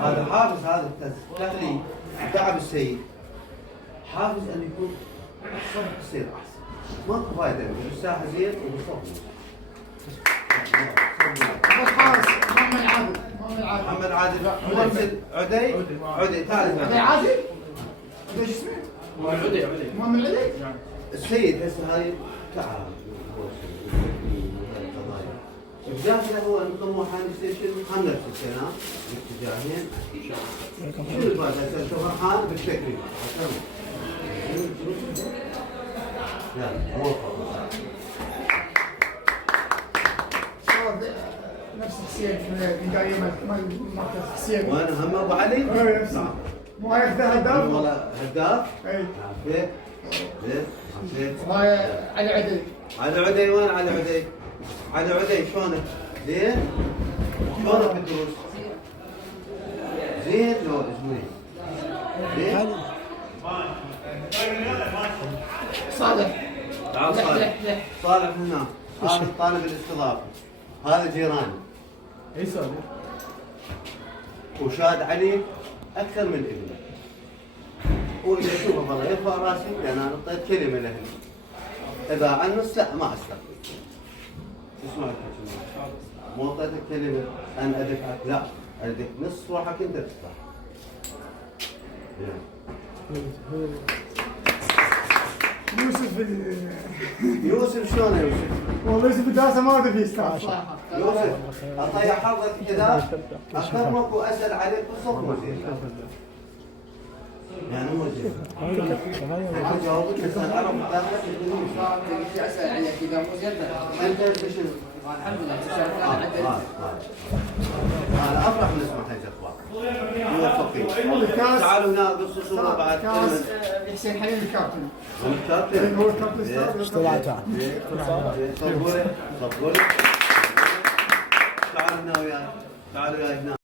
هذا حافز، هذا التخلي تعب السيد حافز ان يكون الصبح يصير احسن. ماكو فايده بالساحه زين وبالصبح. الحارس محمد عادل. محمد عادل ممثل عدي. عدي ثالث. عدي عادل؟ عدي شو اسمه؟ عدي. محمد عدي؟ السيد هسه هاي تعب بذاته هو نظم حان ستيشن حان نفس السنة باتجاهين. شنو البعد هسه انت فرحان بالتكريم؟ لا موفق. نفس حسين في البداية مال مركز حسين. وانا هم ابو علي؟ اي نفسه. مو هاي هداف؟ والله هداف؟ اي. عافيك. زين عافيك. وهاي علي عدي. علي عدي وين علي عدي؟ علي عدي شلونك؟ زين؟ شلونك بالدروس؟ زين لو زين؟ زين؟ صالح. تعال صالح. صالح هنا. هذا الطالب الاستضافي. هذا جيراني. اي صالح. وشاد علي اكثر من ابنه. واذا اشوفه برا يرفع راسي لان انا اعطيت كلمه له. اذا عنس لا ما استقبل. اسمع مو اعطيتك كلمه انا ادفعك، لا ادفعك نص روحك انت تدفع. يوسف شلون يا يوسف؟ والله يوسف الدراسة ما ادري فيه استاذ. يوسف اطيح حظك كذا اكرمك واسال عليك بالصوت مو زين. يعني مو زين. انا جاوبت بس انا اعرف داخلك بدي اسال عليك اذا مو زين انت شنو؟ الحمد لله انا افرح من اسمع هاي الاخبار. موفقين. تعالوا هنا قصوا صوره بعد. كاس حسين حليم الكابتن. هو الكابتن. هو الكابتن استاذ. صبوري صبوري. تعالوا هنا وياي. تعالوا وياي هنا.